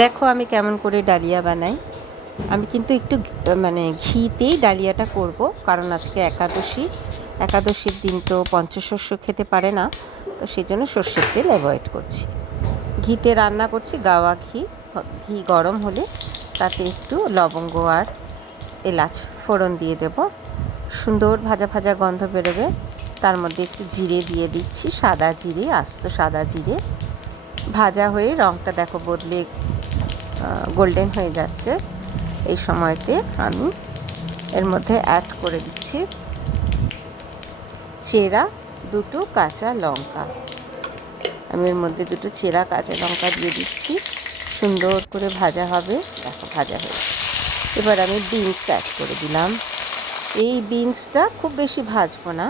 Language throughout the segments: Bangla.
দেখো আমি কেমন করে ডালিয়া বানাই। আমি কিন্তু একটু ঘিতেই ডালিয়াটা করব, কারণ আজকে একাদশীর দিন তো পঞ্চশস্য খেতে পারে না, তো সেই জন্য সর্ষের তেল অ্যাভয়েড করছি। ঘিতে রান্না করছি, গাওয়া ঘি। ঘি গরম হলে তাতে একটু লবঙ্গ আর এলাচ ফোড়ন দিয়ে দেব। সুন্দর ভাজা ভাজা গন্ধ বেরোবে। তার মধ্যে একটু জিরে দিয়ে দিচ্ছি, সাদা জিরে, আস্ত সাদা জিরে। ভাজা হয়ে রঙটা দেখো বদলে গোল্ডেন হয়ে যাচ্ছে। এই সময়তে আমি এর মধ্যে অ্যাড করে দিচ্ছি চেরা দুটো কাঁচা লঙ্কা। আমি এর মধ্যে দুটো চেরা কাঁচা লঙ্কা দিয়ে দিচ্ছি। সুন্দর করে ভাজা হবে, দেখো ভাজা হয়ে। এবার আমি বিনস অ্যাড করে দিলাম। এই বিনসটা খুব বেশি ভাজবো না,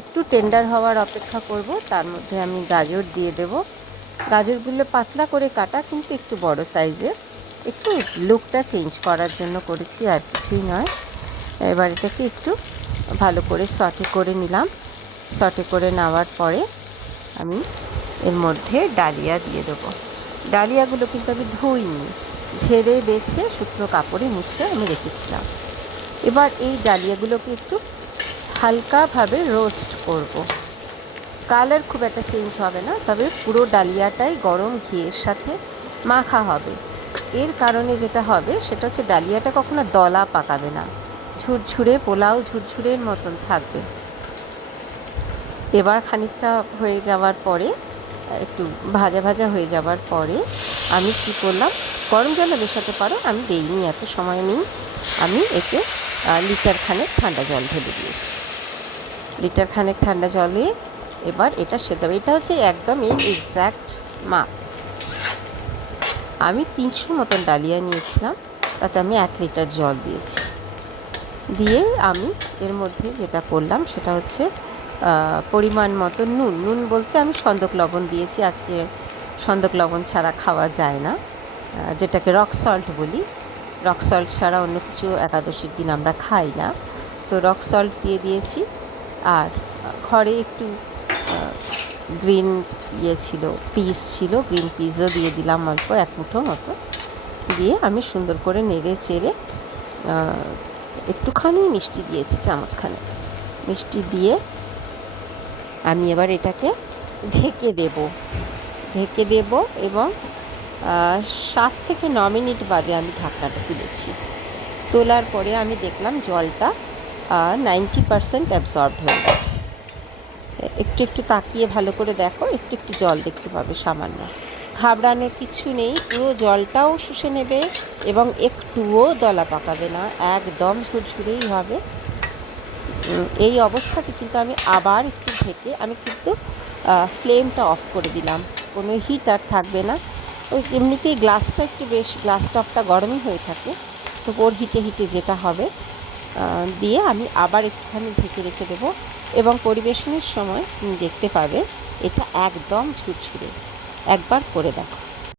একটু টেন্ডার হওয়ার অপেক্ষা করব। তার মধ্যে আমি গাজর দিয়ে দেব। গাজরগুলো পাতলা করে কাটা, কিন্তু একটু বড় সাইজের। একটু লুকটা চেঞ্জ করার জন্য করেছি, আর কিছুই নয়। এবার এটাকে একটু ভালো করে সটে করে নিলাম। সটে করে নেওয়ার পরে আমি এর মধ্যে ডালিয়া দিয়ে দেবো। ডালিয়াগুলো কিন্তু আমি ধুইনি, ঝেড়ে বেছে শুকনো কাপড়ে মুছে আমি রেখেছিলাম। এবার এই ডালিয়াগুলোকে একটু হালকাভাবে রোস্ট করব। কালার খুব একটা চেঞ্জ হবে না, তবে পুরো ডালিয়াটাই গরম ঘিয়ের সাথে মাখা হবে। এর কারণে যেটা হবে সেটা হচ্ছে ডালিয়াটা কখনো দলা পাকাবে না, ঝুরঝুরে পোলাও ঝুরঝুরের মতন থাকবে। এবার খানিকটা হয়ে যাওয়ার পরে, একটু ভাজা ভাজা হয়ে যাওয়ার পরে আমি কি করলাম, গরম জলে মেশাতে পারো, আমি দেইনি, এত সময় নেই। আমি এতে লিটার খানেক ঠান্ডা জল ঢেলে দিয়েছি। লিটার খানেক ঠান্ডা জলে এবার এটা সেদ্ধ হবে। এটা হচ্ছে একদম এক্স্যাক্ট মাপ। আমি 300 মতন ডালিয়া নিয়েছিলাম, তাতে আমি 1 লিটার জল দিয়েছি। দিয়ে আমি এর মধ্যে যেটা করলাম সেটা হচ্ছে পরিমাণ মতো নুন বলতে আমি সন্দক লবণ দিয়েছি। আজকে সন্দক লবণ ছাড়া খাওয়া যায় না, যেটাকে রক সল্ট বলি। রক সল্ট ছাড়া অন্য কিছু একাদশীর দিন আমরা খাই না, তো রক সল্ট দিয়ে দিয়েছি। আর ঘরে একটু গ্রিন পিস ছিল, গ্রিন পিসও দিয়ে দিলাম অল্প, 1 মুঠো মতো। দিয়ে আমি সুন্দর করে নেড়ে চেড়ে একটুখানি মিষ্টি দিয়েছি, চামচখানে মিষ্টি দিয়ে আমি এবার এটাকে ঢেকে দেব এবং 7 থেকে 9 মিনিট বাদে আমি ঢাকনাটা তুলেছি। তোলার পরে আমি দেখলাম জলটা 90% অ্যাবসর্বড হয়ে গেছে। একটু তাকিয়ে ভালো করে দেখো, একটু জল দেখতে পাবে সামান্য। ঘাবড়ানোর কিছু নেই, পুরো জলটাও শুষে নেবে এবং একটুও দলা পাকাবে না, একদম ঝুরঝুরেই হবে। এই অবস্থাতে কিন্তু আমি আবার একটু ঢেকে আমি কিন্তু ফ্লেমটা অফ করে দিলাম, কোনো হিট আর থাকবে না। ওই এমনিতেই গ্লাসটা একটু বেশ, গ্লাস টপটা গরমই হয়ে থাকে, তো ওর হিটে যেটা হবে দিয়ে আমি আবার একটুখানি ঢেকে রেখে দেবো। এবং পরিবেশনের সময় তুমি দেখতে পাবে এটা একদম ঝুরঝুরে। একবার করে দেখো।